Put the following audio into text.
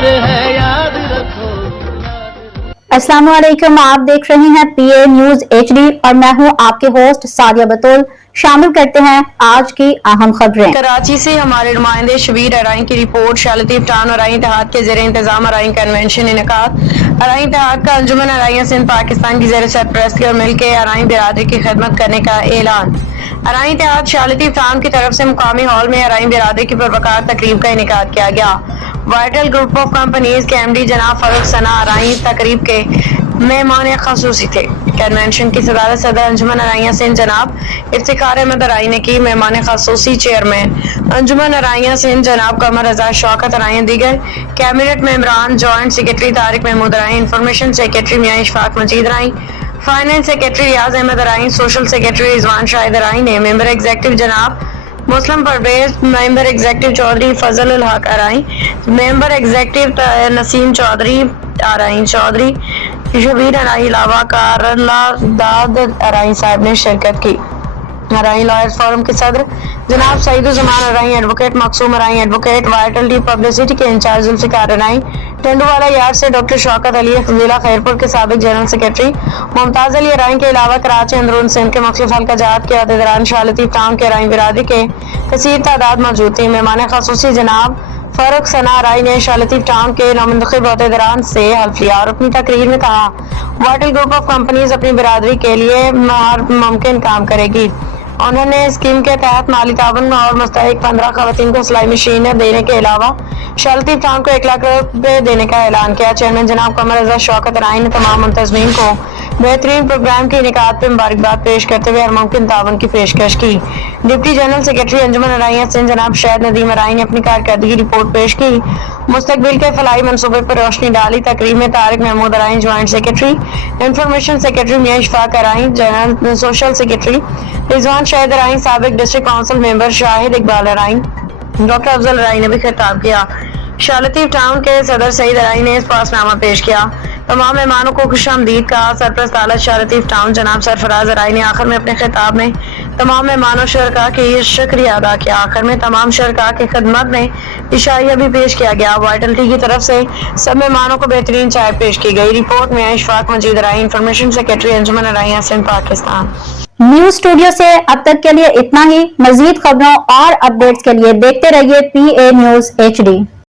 प्यार है याद रखो। अस्सलाम वालेकुम, आप देख रहे हैं PA न्यूज HD और मैं हूं आपके होस्ट सादिया बतौल। शामिल करते हैं आज की अहम खबरें। कराची से हमारे नुमाइंदे शबीर अराई की रिपोर्ट। शालतीफ टाउन अराई इत्तेहाद के ज़ेर इंतजाम अराई कन्वेंशन इनेकाद। अराई इत्तेहाद का अंजुमन अराइयां सिंध पाकिस्तान की ज़ेर सरपरस्ती और मिलकर अराई बिरादरी की खिदमत करने का ऐलान। अराई इत्तेहाद शालतीफ टाउन की तरफ से मुकामी हॉल में अराई बिरादरी की पुरवकार तकरीब का इनेकाद किया गया। वाइटल ग्रुप ऑफ कंपनीज के MD जनाब फारूक सना अराई तकरीब के मेहमान खसूसी थे। कन्वेंशन की सदारत सदर अंजुमन अराइयां सिंध जनाब इफ्तिखार अहमद अराई ने की। मेहमान खसूसी चेयरमैन अंजुमन अराइयां सिंध जनाब कमर रजा शौकत अराई, दीगर कैबिनेट मेंबरान, joint secretary Tariq Mahmood Arain, information secretary Mian Ishfaq Majeed Arain, finance secretary Riaz Ahmed Arain, social secretary Rizwan Shahid Arain ने, मेंबर एग्जीक्यूटिव जनाब Muslim Pervez, member executive Chaudhry Fazal ul Haq Arain, member executive Naseem Chaudhry Arain Chaudhry Shabbir Arain अलावा कारला दाद अराई साहब ने शिरकत की। अराई लॉयर्स फोरम के सदर जनाब सईदुज़्ज़मान अराई, एडवोकेट मकसूम अराई, एडवोकेट वाइटल डी पब्लिसिटी के इंचार्ज जुल्फ़िकार अराई, टंडूवाला यार्ड से डॉक्टर शौकत अली, जिला खैरपुर के साबिक जनरल सेक्रेटरी मुमताज अली अराई के अलावा कराची अंदरून सिंध के मुख्तलिफ हल्का जात के अहदेदारान शालतीफ टाउन के अराई बिरादरी के कसीर तादाद मौजूद थे। मेहमान खसूसी जनाब फारूक सना अराई ने शालतीफ टाउन के नौमंतखब अहदेदारान से हल्फ लिया और अपनी तकरीर में कहा, वाइटल ग्रुप ऑफ कंपनीज अपनी बिरादरी के लिए हर मुमकिन काम करेगी। उन्होंने स्कीम के तहत माली ताउन और मुस्तहिक 15 खवातीन को सिलाई मशीनें देने के अलावा शालतीफ टाउन को 1 लाख रुपए देने का ऐलान किया। चेयरमैन जनाब कमर रजा शौकत अराई ने तमाम मुंतज़मीन को बेहतरीन प्रोग्राम के इनेकाद पर मुबारकबाद पेश करते हुए हर मुमकिन ताउन की पेशकश की। डिप्टी जनरल सेक्रेटरी अंजुमन अराइयां सिंध जनाब शाहिद नदीम अराई ने अपनी कारकर्दगी रिपोर्ट पेश की, मुस्तकबिल के फलाई मनसूबे पर रोशनी डाली। तकरीब में Tariq Mahmood Arain, joint secretary, information secretary Mian Ishfaq Arain, general social secretary Rizwan Shahid Arain, साबिक district council member Shahid Iqbal Arain, doctor Afzal Arain ने भी खिताब किया। शालतीफ टाउन के सदर सईद अराई ने इस पासनामा पेश किया। तमाम मेहमानों को खुशामदीद कहा। सरपरस्त आलत शालतीफ टाउन जनाब सरफराज अराई ने आखिर में अपने खिताब में तमाम मेहमानों शुरका की शुक्रिया अदा किया। आखिर में तमाम शुरका की खिदमत में इशारिया भी पेश किया गया। वाइटल टी की तरफ से सब मेहमानों को बेहतरीन चाय पेश की गई। रिपोर्ट में इशफाक मजीद अराई, इंफॉर्मेशन सेक्रेटरी अंजुमन अराइयां सिंध पाकिस्तान। न्यूज स्टूडियो से अब तक के लिए इतना ही। मजीद खबरों और अपडेट्स के लिए देखते रहिए PA न्यूज HD।